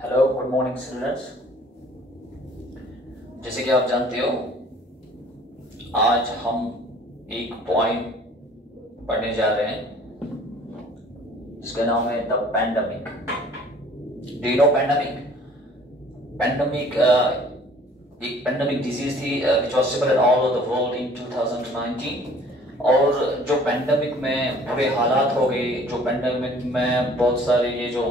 Hello, good morning students. जैसे कि आप जानते हो, आज हम एक पॉइंट पढ़ने जा रहे हैं जिसका नाम है the pandemic. Do you no pandemic? Pandemic एक पैंडेमिक डिजीज थी which was spread all over the world in 2019। और जो पैंडेमिक में बुरे हालात हो गए, जो पैंडेमिक में बहुत सारे ये जो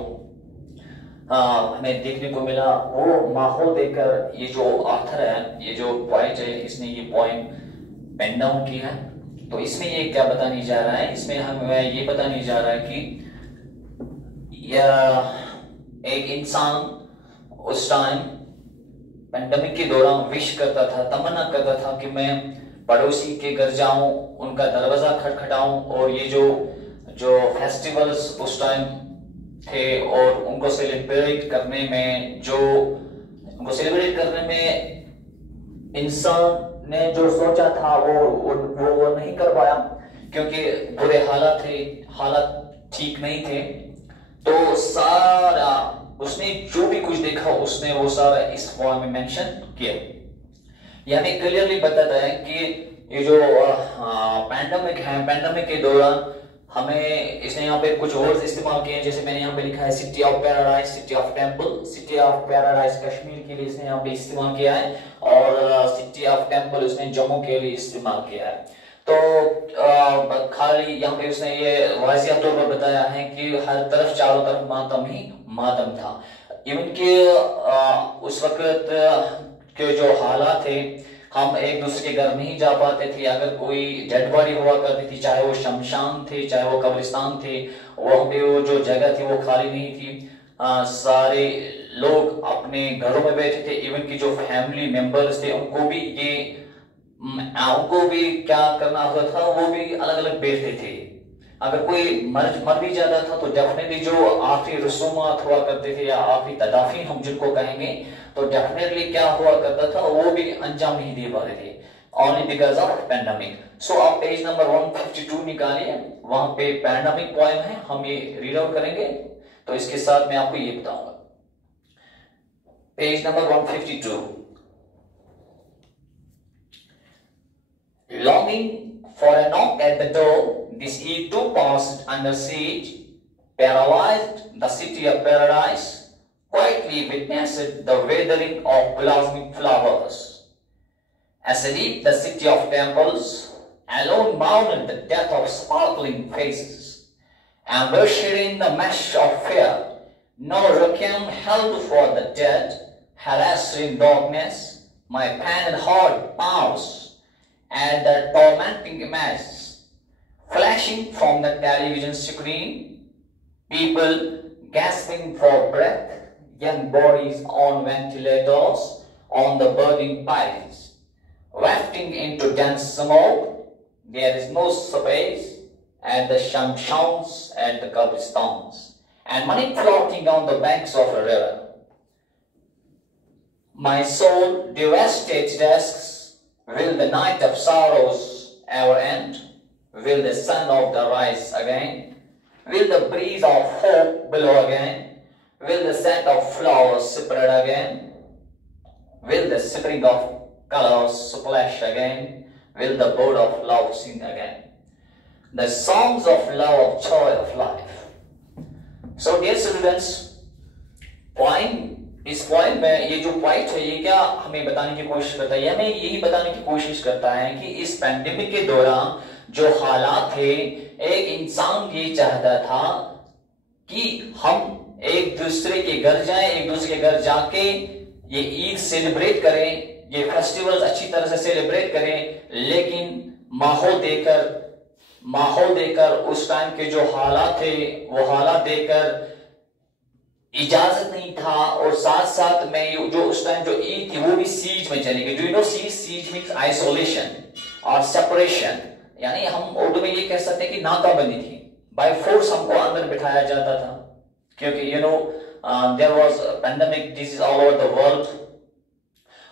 हमें देखने को मिला, वो माहौल देखकर ये जो ऑथर है, ये जो पॉइंट है, इसने ये पॉइंट पेन डाउन की है। तो इसमें ये क्या बताने जा रहा है? इसमें हमें ये बताने जा रहा है कि एक इंसान उस टाइम पेंडेमिक के दौरान विश करता था, तमन्ना करता था कि मैं पड़ोसी के घर जाऊं, उनका दरवाजा खटखटाऊं और ये जो फेस्टिवल्स उस टाइम थे और उनको सेलिब्रेट करने में इंसान ने जो सोचा था वो नहीं कर पाया, क्योंकि बुरे हालात थे, हालात ठीक नहीं थे। तो सारा उसने जो भी कुछ देखा उसने वो सारा इस फॉर्म में मेंशन किया। ये हमें क्लियरली बताता है कि ये जो पैंडेमिक है, पैंडेमिक के दौरान हमें इसने यहाँ पे कुछ वर्ड्स इस्तेमाल किए हैं। जैसे मैंने यहाँ पे लिखा है city of paradise, city of temple. City of paradise Kashmir के लिए इसने यहाँ पे इस्तेमाल किया है और सिटी ऑफ टेंपल उसने जम्मू के लिए इस्तेमाल किया है। तो खाली यहाँ पे उसने ये वाज़िया तौर पर बताया है कि हर तरफ चारों तरफ मातम ही मातम था। इवन कि उस वक्त के जो हालात थे, हम एक दूसरे के घर नहीं जा पाते थे। अगर कोई डेड बॉडी हुआ करती थी, चाहे वो शमशान थे, चाहे वो कब्रिस्तान थे, वहां पे वो जो जगह थी वो खाली नहीं थी। सारे लोग अपने घरों में बैठे थे। इवन की जो फैमिली मेंबर्स थे उनको भी क्या करना होता था, वो भी अलग अलग बैठते थे। अगर कोई मर भी जाता था तो डेफिनेटली जो आखिरी रसूमात हुआ करते थे या आखिरी तदाफीन हम जिनको कहेंगे, तो डेफिनेटली क्या हुआ करता था, वो भी अंजाम नहीं दे पाते थे, ओनली बिकॉज ऑफ पैंडेमिक। सो आप पेज नंबर 152 निकालिए, वहां पे पैंडेमिक पोएम है, हम ये रीड आउट करेंगे। तो इसके साथ मैं आपको ये बताऊंगा। Page number 152। Longing for a knock at the door, this eve too passed under siege, paralyzed the city of paradise, quietly witnessed the withering of blossoming flowers. Asleep the city of temples, alone mourned the death of sparkling faces, ambushed in the mesh of fear, no requiem held for the dead, harassed in darkness, my pained heart pounds at the tormenting images flashing from the television screen, people gasping for breath, young bodies on ventilators, on the burning piles, wafting into dense smoke. There is no space at the shamshans, at the kabristans, and money floating on the banks of a river. My soul devastates desks. Will the night of sorrows ever end? Will the sun of the rise again? Will the breeze of hope blow again? Will the scent of flowers spread again? Will the spring of colors splash again? Will the bird of love sing again? The songs of love, of joy, of life. So dear students, इस point में ये जो point है, ये क्या हमें बताने की कोशिश करता है? हमें यही बताने की कोशिश करता है कि इस पैंडेमिक के दौरान जो हालात थे, एक इंसान ये चाहता था कि हम एक दूसरे के घर जाएं, एक दूसरे के घर जाके ये ईद सेलिब्रेट करें, ये फेस्टिवल्स अच्छी तरह से सेलिब्रेट करें, लेकिन माहौल देकर उस टाइम के जो हालात थे वो हालात देकर इजाजत नहीं था। और साथ साथ में जो उस टाइम जो ईद थी वो भी सीज में चली गई। Do you know seize means isolation और सेपरेशन, यानी हम उर्दू में ये कह सकते हैं कि नाकाबंदी थी। बाय फोर्स हमको अंदर बिठाया जाता था, क्योंकि you know there was pandemic disease all over the world.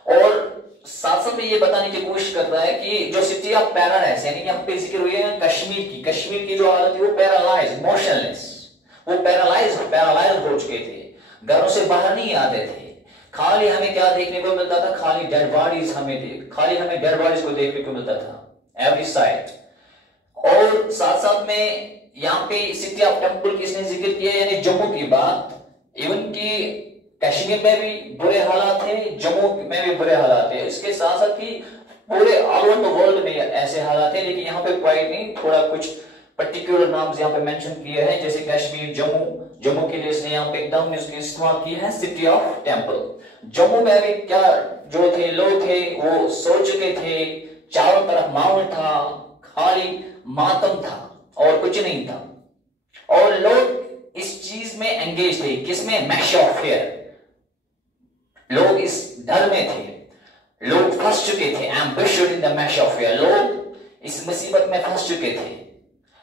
और साथ साथ में ये बताने की कोशिश करता है कि जो सिटी ऑफ पैराडाइज, यानी यहाँ पे जिक्र हुई है कश्मीर की जो हालत थी, वो पैरालाइज, मोशनलेस, वो पैरालाइज हो चुके थे। घरों से बाहर नहीं आते थे। खाली हमें क्या देखने को मिलता था, खाली डेड बॉडीज खाली हमें डेड बॉडीज को देखने को मिलता था एवरी साइड। और साथ साथ में यहाँ पे सिटी ऑफ टेम्पल किसने जिक्र किया, यानी जम्मू की बात। इवन की कश्मीर में भी बुरे हालात थे, जम्मू में भी बुरे हालात थे, इसके साथ साथ ही पूरे ऑल ओवर द वर्ल्ड में ऐसे हालात है। लेकिन यहाँ पे पॉइंट नहीं, थोड़ा कुछ पर्टिकुलर नाम्स यहाँ पे मेंशन किए हैं, जैसे कश्मीर, जम्मू के लिए इसने यहाँ पे एकदम इसकी इस्तेमाल की है सिटी ऑफ टेम्पल। जम्मू में भी क्या जो थे लोग थे वो सो चुके थे, चारों तरफ माहौल था, खाली मातम था और कुछ नहीं था। और लोग इस चीज में एंगेज थे, किसमें, मैश ऑफ फेयर। लोग इस डर में थे, लोग फंस चुके थे, ambition in the mash of fair. लोग इस मुसीबत में फंस चुके थे।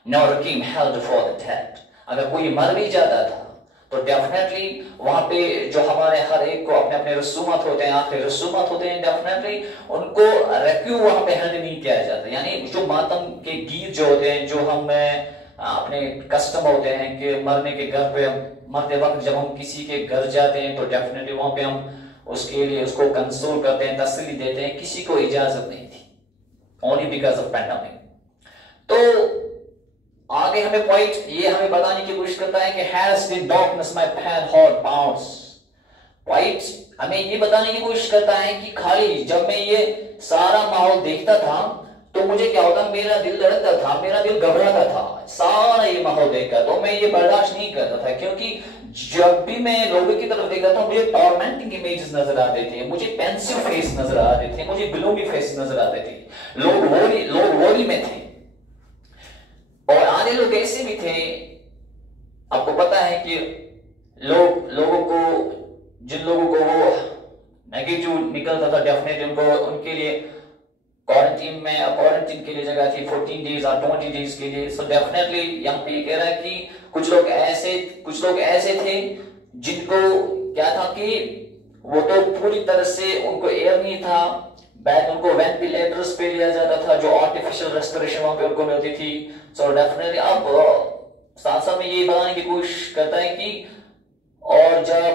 Now came held for the dead। अगर कोई मर भी जाता था तो डेफिनेटली वहां पे जो हमारे हर एक को अपने अपने रसूमात होते हैं, आखिरी रसूमात होते हैं, डेफिनेटली उनको रेक्यू वहां पे हेल्ड नहीं किया जाता। यानी जो मातम के गीत जो होते हैं, जो हम अपने कस्टम होते हैं कि मरने के घर पे मरते वक्त जब हम किसी के घर जाते हैं तो डेफिनेटली वहां पे हम उसके लिए उसको कंसोल करते हैं, तसल्ली देते हैं। किसी को इजाजत नहीं थी, ओनली बिकॉज ऑफ पैंडेमिक। तो आगे हमें पॉइंट ये हमें बताने की कोशिश करता है कि has in darkness my pan hot pounds. Point हमें ये बताने की कोशिश करता है कि खाली जब मैं ये सारा माहौल देखता था तो मुझे क्या होता, मेरा दिल धड़कता था, मेरा दिल घबराता था सारा ये माहौल देखकर। तो मैं ये बर्दाश्त नहीं करता था, क्योंकि जब भी मैं लोगों की तरफ देखता था मुझे टॉर्मेंटिंग इमेजेस नजर आते थे, मुझे पेंसिव फेस नजर आते थे, मुझे ग्लूमी फेस नजर आते थे। लोग वोरी में थे और आधे लोग ऐसे भी थे, आपको पता है कि लोगों को, जिन लोगों को वो नेगेटिव निकलता था, डेफिनेटली उनको उनके लिए क्वारंटीन के लिए जगह थी 14 डेज और 20 डेज के लिए। सो डेफिनेटली यहाँ पे कह रहा है कि कुछ लोग ऐसे थे जिनको क्या था कि वो तो पूरी तरह से उनको एयर नहीं था, बैड उनको वेंटिलेटर्स पे लिया जाता था, जो आर्टिफिशियल रेस्पिरेशन वहां पे उनको मिलती थी। सो डेफिनेटली अब साथ साथ में ये बताने की कोशिश करता है कि और जब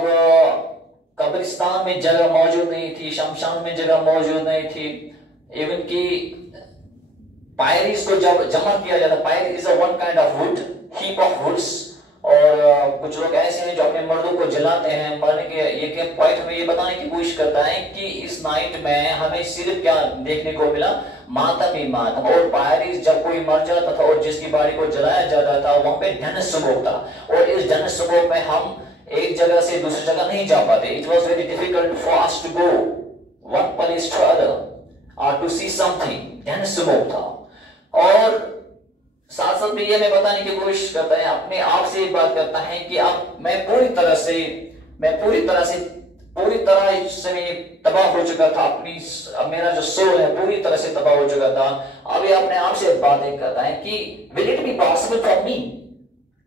कब्रिस्तान में जगह मौजूद नहीं थी, शमशान में जगह मौजूद नहीं थी, इवन की पायरीज को जब जमा किया जाता, pyre is a one kind of wood, heap of woods. और कुछ लोग ऐसे हैं जो अपने मर्दों को जलाते हैं मरने के। ये पॉइंट हमें ये बताने की कोशिश करता है कि इस नाइट में हमें सिर्फ क्या देखने को मिला, मातम ही मातम। और पायरीज जब कोई मर जाता था और जिसकी बॉडी को जलाया जाता था वहां पे डेंस स्मोक था, और इस डेंस स्मोक में हम एक जगह से दूसरी जगह नहीं जा पाते। It was very difficult for us to go one place to other और to see something. Dense smoke था। और साथ साथ में ये हमें बताने की कोशिश करता है, अपने आप से बात करता है कि अब मैं पूरी तरह से तबाह हो चुका था, अब मेरा जो सोल है पूरी तरह से तबाह हो चुका था। अब ये अपने आप से बातें करता है कि will it be possible for me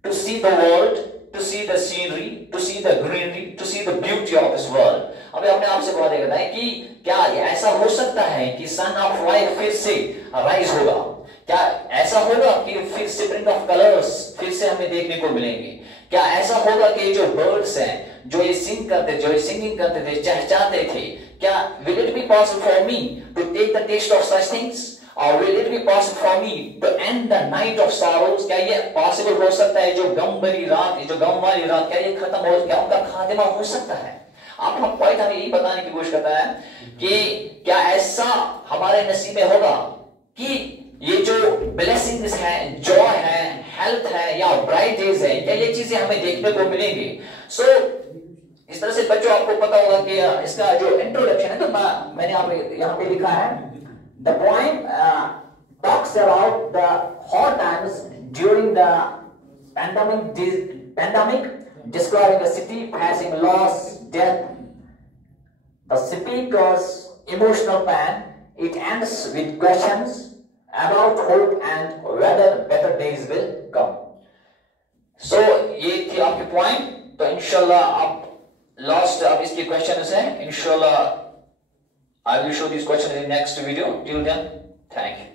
to see the world, to see the scenery, to see the greenery, to see the beauty of this world. अब अपने आप से बातें करता है कि क्या ऐसा हो सकता है कि सन ऑफ लाइफ फिर से राइज होगा, क्या ऐसा होगा कि फिर से प्रिंट ऑफ कलर्स फिर से हमें देखने को मिलेंगे, क्या ऐसा होगा कि जो बर्ड्स हैं जो ये सिंगिंग करते थे, चहचहाते थे, क्या will it be possible for me to take the taste of such things, और will it be possible for me to end the night of sorrows. क्या ये पॉसिबल हो सकता है, जो गम भरी रात, जो गम वाली रात, क्या ये खत्म हो, क्या उनका खात्मा हो सकता है। आप हम पॉइंट हमें यही बताने की कोशिश करता है कि क्या ऐसा हमारे नसीब में होगा कि ये जो ब्लेसिंग्स है, जॉय है, हेल्थ है या ब्राइट डेज है, क्या ये चीजें हमें देखने को मिलेंगी। सो इस तरह से बच्चों आपको पता होगा कि इसका जो इंट्रोडक्शन है, तो मैंने यहाँ पे लिखा है the poem talks about the hot times during the pandemic describing a city passing loss, death. The speaker's emotional pan, it ends with questions about hope and whether better days will come. So ये थी आपकी point. तो इंशाल्लाह आप last अब इसके questions हैं, इंशाल्लाह I will show these questions in next video. Till then, thank you.